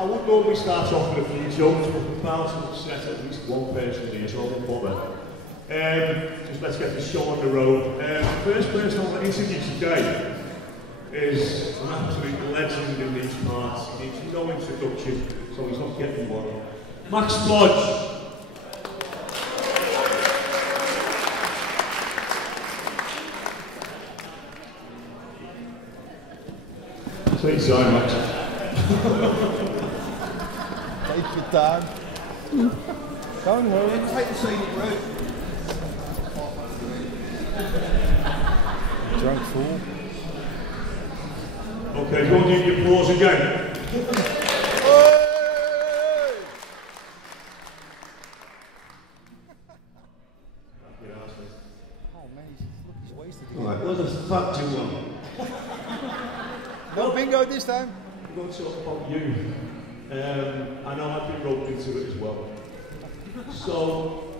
I would normally start off with a few jokes, but we're bound to upset at least one person here, so I won't bother. Just let's get the show on the road. The first person I want to introduce today is an absolute legend in these parts. He needs no introduction, so he's not getting one. Splodge. Take your time, Max. Take your time. Don't worry. Take the scenic route. Drunk fool. Okay, go on, do your applause again. Oh man, he's wasted. Right, what the fuck do you want? No bingo this time. I'm going to talk about you. I know I've been roped into it as well. So,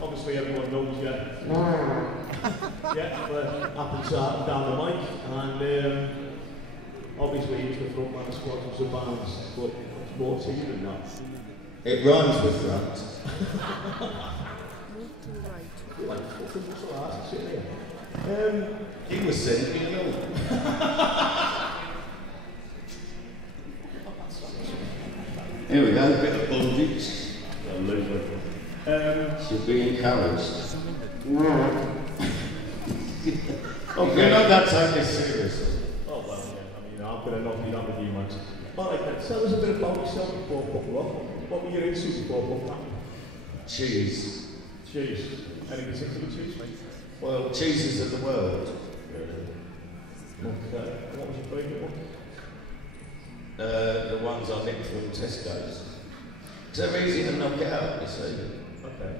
obviously everyone knows you. Yeah, but happened to happen down the mic, and obviously he was the front man of Splodge and Bounds, but there's more to you than that. It rhymes with front. You're like fucking muscle ass sitting here. He was sending me along. Here we go, a bit of bondage. Should be encouraged. Oh, you're not that totally serious. Oh, well, yeah, I mean, I'm going to knock you down with you, man. Alright, then, tell us a bit about yourself before Buckle Up. What were you into before Buckle Up? Cheese. Cheese. Any particular cheese, mate? Well, cheeses of the world. Okay. What was your favourite one? The ones I nicked from Tesco's. They're easy to knock out, you see. Okay.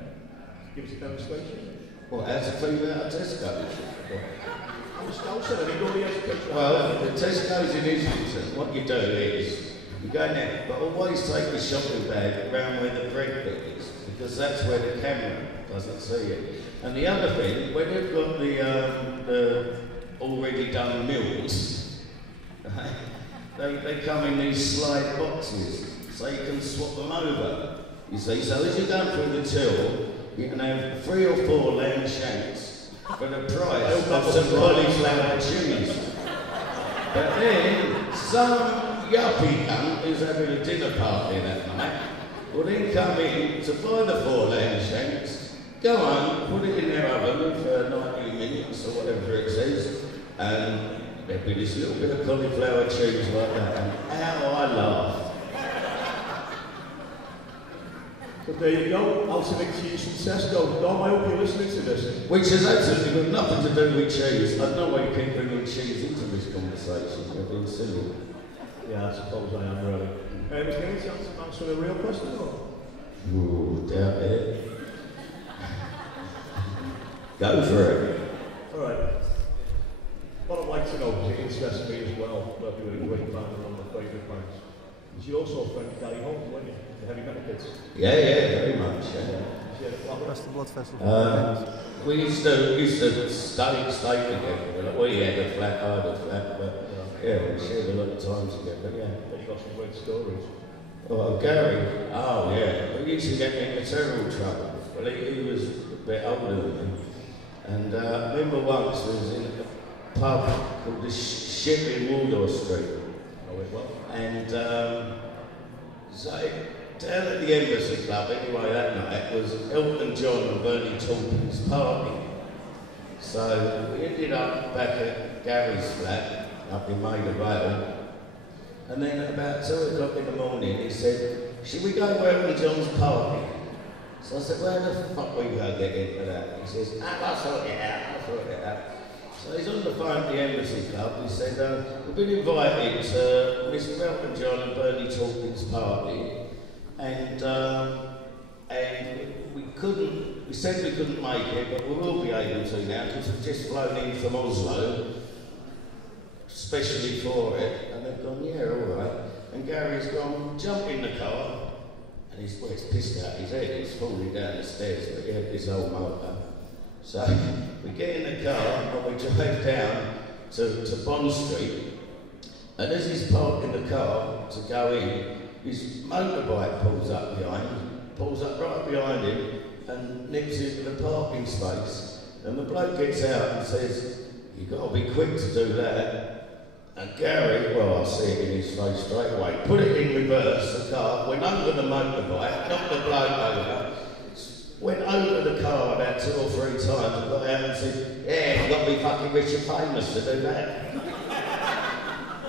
Give us a demonstration. Well, how to clean out Tesco's? I'm a scouser, I need all the education. Well, the Tesco's in Islington, what you do is, you go in there, but always take the shopping bag around where the bread bit is, because that's where the camera doesn't see it. And the other thing, when you've got the already done meals, they come in these slide boxes, so you can swap them over. You see, so as you're going through the till, you can have 3 or 4 lamb shanks for the price of some cauliflower cheese. But then, some yuppie cunt who's having a dinner party that night will then come in to buy the 4 lamb shanks, go home, put it in their oven for 90 minutes or whatever it says, and there'll be this little bit of cauliflower cheese like that, and how I laugh. But there you go, ultimate cheese from Tesco. Dom, I hope you're listening to this. Which has absolutely got nothing to do with cheese. I don't know why you keep bringing cheese into this conversation. You're being silly. Yeah, I suppose I am really. Is there any chance of answering a real question or? Ooh, doubt it. Go for it. Alright. What I'd like to know, because it interests me as well, that you were a great band and one of my favourite bands. Is you also a friend of Gary Holmes, weren't you? The Heavy Metal Kids. Yeah, very much. Yeah. That's the Blood Festival. We used to stay together. We had a flat, I had a flat, but yeah, we shared a lot of time together. Yeah. But you got some great stories. Oh, Gary. Oh, yeah. We used to get into terrible trouble. Well, he was a bit older than me. And I remember once we was in a pub called the Ship in Waldorf Street. Oh, it was? And so down at the Embassy Club, anyway, that night was Elton John and Bernie Taupin's party. So we ended up back at Gary's flat up in Maida Vale. And then at about 2 o'clock in the morning, he said, "Should we go to Elton John's party?" So I said, "Where the fuck we go get into that?" He says, "I'll sort it out, I'll sort it out." So he's on the phone at the Embassy Club. He said, "We've been invited to Mr. Elton John and Bernie Taupin's party, and we said we couldn't make it, but we will be able to now because we've just flown in from Oslo, especially for it." And they've gone, "Yeah, all right." And Gary's gone, "Jump in the car." And he's pissed out his head, he's falling down the stairs, but he had this old motor. So we get in the car and we drive down to Bond Street, and as he's parking the car to go in, his motorbike pulls up right behind him and nips into the parking space. And the bloke gets out and says, "You've got to be quick to do that." And Gary, well, I see it in his face straight away, put it in reverse, the car, went over the motorbike, knocked the bloke over, went over the car about 2 or 3 times and got out and said, "Yeah, you've got to be fucking rich and famous to do that."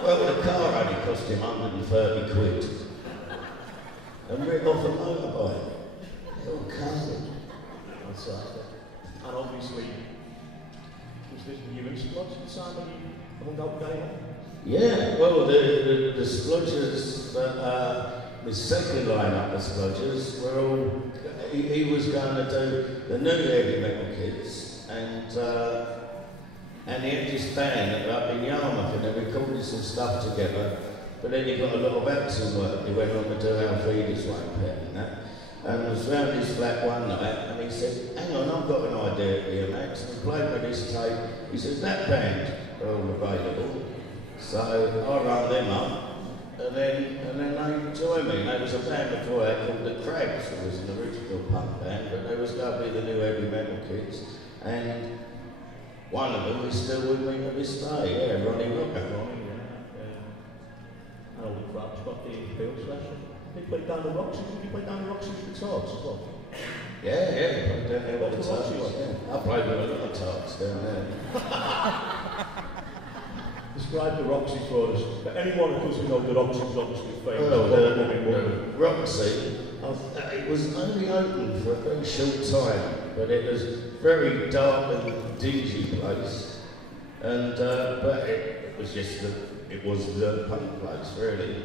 Well, the car only cost him 130 quid. And rid off a motorbike. Little cunt. That's and obviously, was this you and Splodge at the time when you hung out with Dave? Yeah, well, the Splodgers, the second line-up of Splodgers were all, he was going to do the new heavy metal kids, and he had this band up in Yarmouth, and they recorded some stuff together, but then he got a lot of acting work. He went on to do Alfreda's One Pet and that, and was round his flat one night, and he said, "Hang on, I've got an idea here, Max." And he played with this tape. He said, "That band are all available." So I rang them up, and then they joined me. And there was a band before that called the Crabs. It was an original punk band, but they was going to be the new heavy metal kids. And one of them is still with me to this day. Yeah, Ronnie Rocker. And all the Crabs got the field session. They played down the Roxy. Did you play down the Roxy with the Tarts as well? Yeah, played down there with the Tarts. Yeah. I played with a lot of Tarts down there. Describe the Roxy for us. But anyone who doesn't know the Roxy is obviously famous. Well, the Roxy, it was only open for a very short time, but it was a very dark and dingy place. And but it was the punk place, really.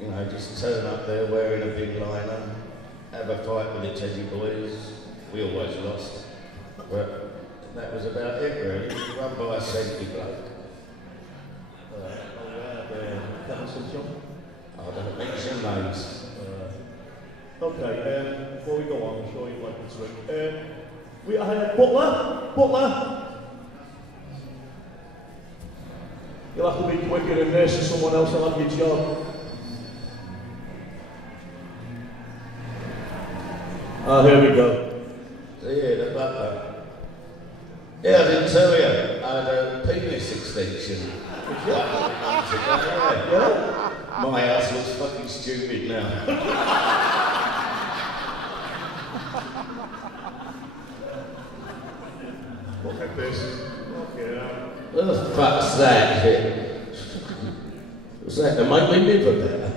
You know, just turn up there wearing a big liner, have a fight with the Teddy Boys. We always lost, but that was about it, really. Run by a safety bloke. I don't mention names. Okay, before we go on, I'm sure you'd like to swing. We had Butler. You'll have to be quicker than this, or someone else will have your job. Here we go. So yeah, the Butler. Yeah, I didn't tell you. I had a penis extension. Yeah? My house looks fucking stupid now. Look at this. Okay. What the fuck's that? What's that to make me live better?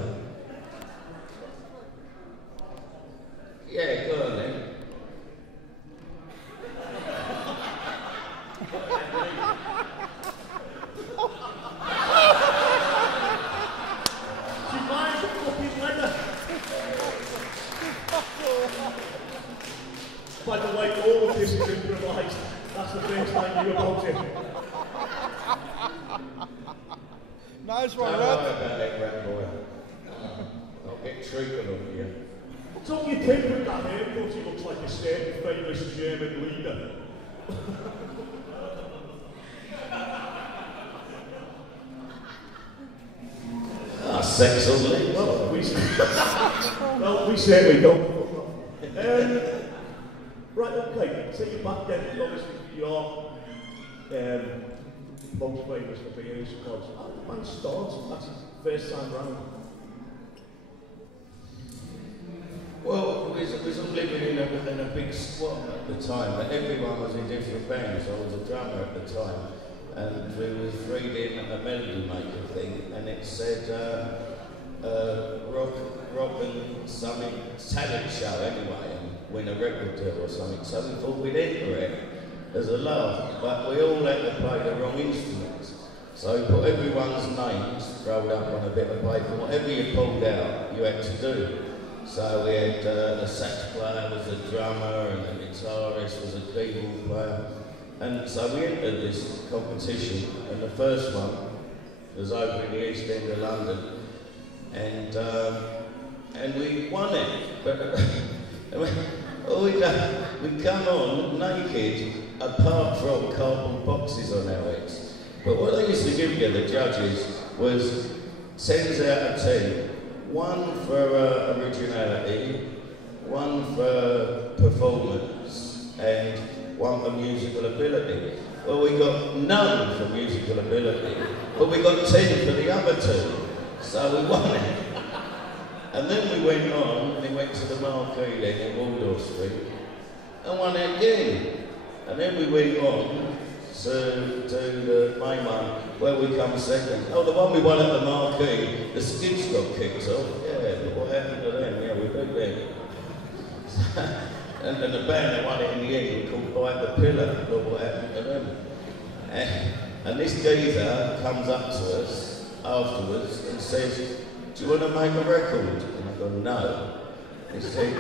Yeah, go on then. By the way, all of this is improvised. That's the first time you about it. Nice one, Don't Rat. worry about it, Rat Boy. I'll get treated on you. Don't you think with that haircut he looks like a certain famous German leader? Sex on legs. Well, we certainly don't. Right, okay, take you back then. Obviously, you're most famous for being in Splodge. How did the band start? That's his first time round. Well, we was all living in a big squat at the time, but everyone was in different bands. I was a drummer at the time, and we was reading a melody maker thing, and it said rock and something talent show anyway, and win a record deal or something. So we thought we'd enter it as a laugh, but we all had to play the wrong instruments. So we put everyone's names rolled up on a bit of paper. Whatever you pulled out, you had to do. So we had a sax player was a drummer, and a guitarist was a keyboard player. And so we entered this competition, and the first one was over in the East End of London, and we won it. But we come on naked, apart from cardboard boxes on our heads. But what they used to give you, the judges, was 10s out of 10. One for originality, one for performance, and one for musical ability. Well, we got none for musical ability, but we got 10 for the other two, so we won it. And then we went on, and we went to the Marquee then in Waldorf Street, and won it again. And then we went on to the main one, where we come second. Oh, the one we won at the Marquee, the skids got kicked off. Yeah, but what happened to them? Yeah, we beat them. and the band that won it in the end were called Bite the Pillar. Look what happened to them. And this geezer comes up to us afterwards and says, "Do you want to make a record?" And I go, "No." He said,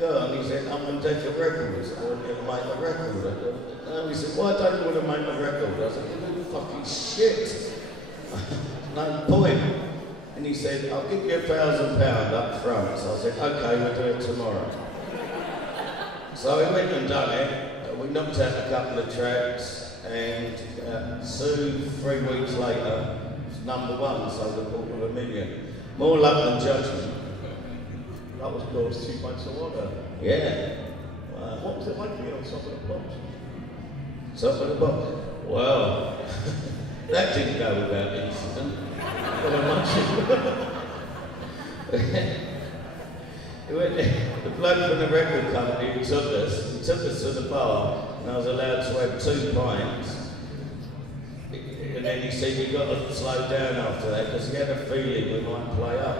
"Go on." He said, "I'm on Decca Records. I want you to make a record." I go, "No." He said, "Why don't you want to make a record?" I said, "You fucking shit. No point." And he said, "I'll give you £1,000 up front." So I said, "Okay, we'll do it tomorrow." So we went and done it. We knocked out a couple of tracks, and 3 weeks later, it was #1, sold $250,000. More luck than judgment. That was close, 2 pints of water. Yeah. Wow. What was it like being on top of the box? Top of the box? Well, that didn't go without incident. Well, imagine. The bloke from the record company who took us to the bar, and I was allowed to have 2 pints. And then he said, "You've got to slow down after that," because he had a feeling we might play up.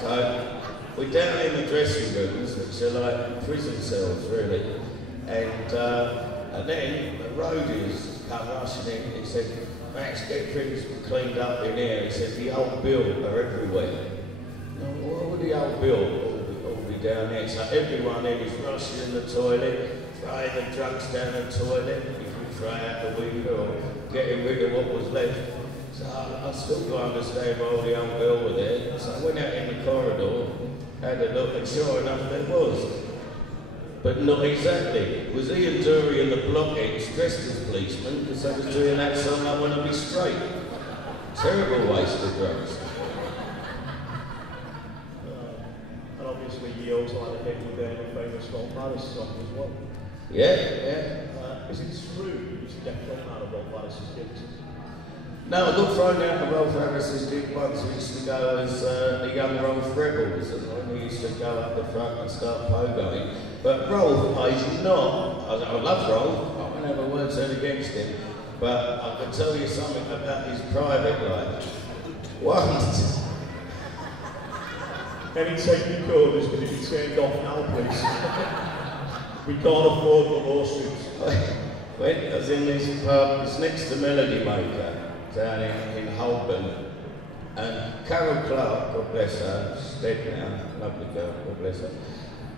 So we're down in the dressing rooms, which are like prison cells, really. And then the roadies come rushing in. He said, "Max, get things cleaned up in here." He said, "The old bill are everywhere." What would the old bill all be down there? So everyone in is rushing in the toilet, throwing the drugs down the toilet, if you throw out the window, or getting rid of what was left. So I still don't understand why all the old bill were there. So I went out in the corridor, had a look, and sure enough there was. But not exactly. It was Ian Dury and the Blockheads dressed as policemen, because they was doing that song, "I Want to Be Straight." Terrible waste of drugs. And obviously you also had a hit with the famous Rolf Harris song as well. Yeah, yeah. Is it true you used to get thrown out of Rolf Harris's gigs? No, I got thrown out of Rolf Harris's gig once. We used to go as the young Rolf Rebels, and we used to go up the front and start pogoing. But Rolf, I love Rolf, I won't have a word said against him, but I can tell you something about his private life. Once. Any technical orders could be turned off now, please? We can't afford the lawsuits. When I was in this pub, it's next to Melody Maker, down in Holborn, and Carol Clark, God bless her, she's dead now, lovely girl, God bless her,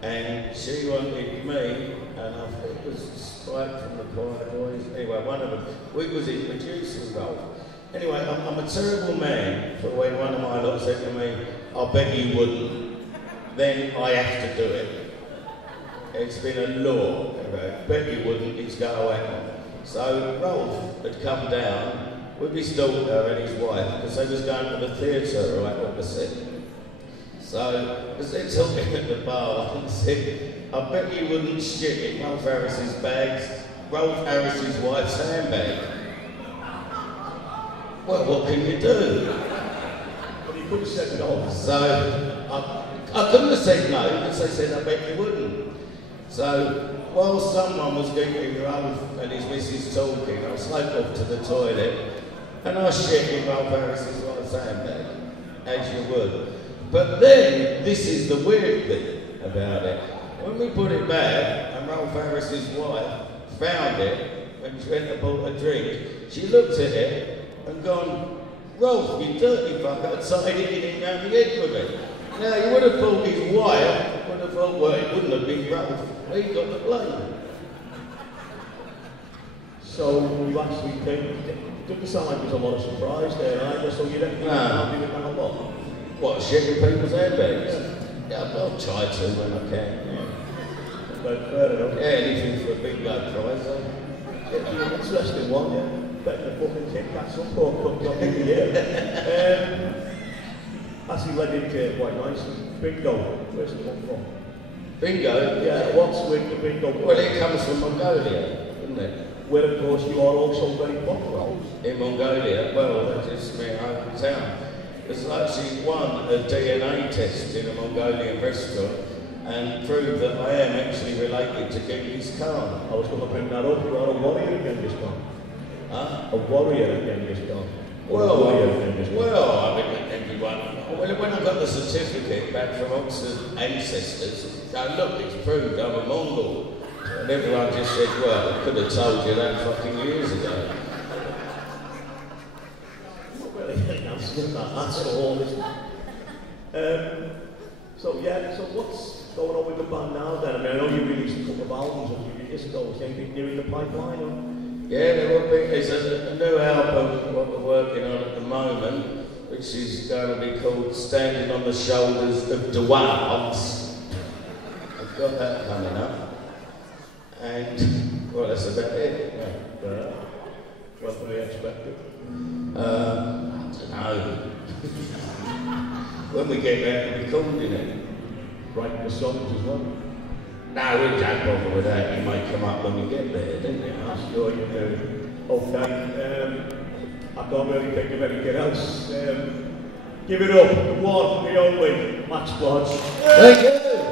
and she wanted me, and I think it was Spike from the Choir Boys, anyway, one of them, we was introducing Rolf. Anyway, I'm a terrible man for when one of my lot said to me, "I bet you wouldn't," then I have to do it. It's been a law, bet you wouldn't, it's going to happen. So Rolf had come down with his daughter and his wife, because they was going to the theatre right opposite. So, as they took me at the bar and said, "I bet you wouldn't shit in Rolf Harris's bags, Rolf Harris's wife's handbag." Well, what can you do? Well, you could have said no. So, I couldn't have said no, because they said, "I bet you wouldn't." So, while someone was getting Rolf and his missus talking, I sloped off to the toilet, and I shit in Rolf Harris's wife's handbag, as you would. But then, this is the weird thing about it. When we put it back, and Rolf Harris's wife found it, when she went to bought a drink, she looked at it and gone, "Rolf, you dirty fucker," and started hitting him down the head with it. Now, you would have thought his wife would have thought, well, it wouldn't have been Rolf. He got the blame. So you actually didn't sound like there was a lot of surprise there either, so you didn't happy with that a lot? What, shitting people's handbags? Yeah, I'll try to when I can. Yeah. But fair enough. Yeah, anything for a big low prize. It's an interesting one, yeah. Better than fucking Kit Kat, some poor cunt got in the year. Actually led into quite nicely. Bingo, where's it come from? Bingo? Yeah, what's with the bingo? Well, it comes from Mongolia, doesn't it? Where, of course, you are also very popular. In Mongolia? Well, that is my hometown. There's actually won a DNA test in a Mongolian restaurant and proved that I am actually related to Genghis Khan. I was going to bring that up. You are a warrior of Genghis Khan. Huh? A warrior of Genghis Khan. Well, I mean, everyone. When I got the certificate back from Oxford ancestors, I look, it's proved I'm a Mongol. And everyone just said, well, I could have told you that fucking years ago. Not really answering that's all, isn't it? So yeah, so what's going on with the band now then? I mean, I know you released a couple of albums a few years ago. Is anything new in the pipeline? Or? Yeah, there will be. There's a new album what we're working on at the moment, which is going to be called Standing on the Shoulders of Dwarves. I've got that coming up. And, well, that's about it. Yeah. What do we expect? I don't know. When we get back to recording it. Writing the songs as well? No, we don't bother with that. You may come up when we get there, don't you? I'm sure you do. Okay. I can't really think of anything else. Give it up, the one, the only, Splodge. Thank you!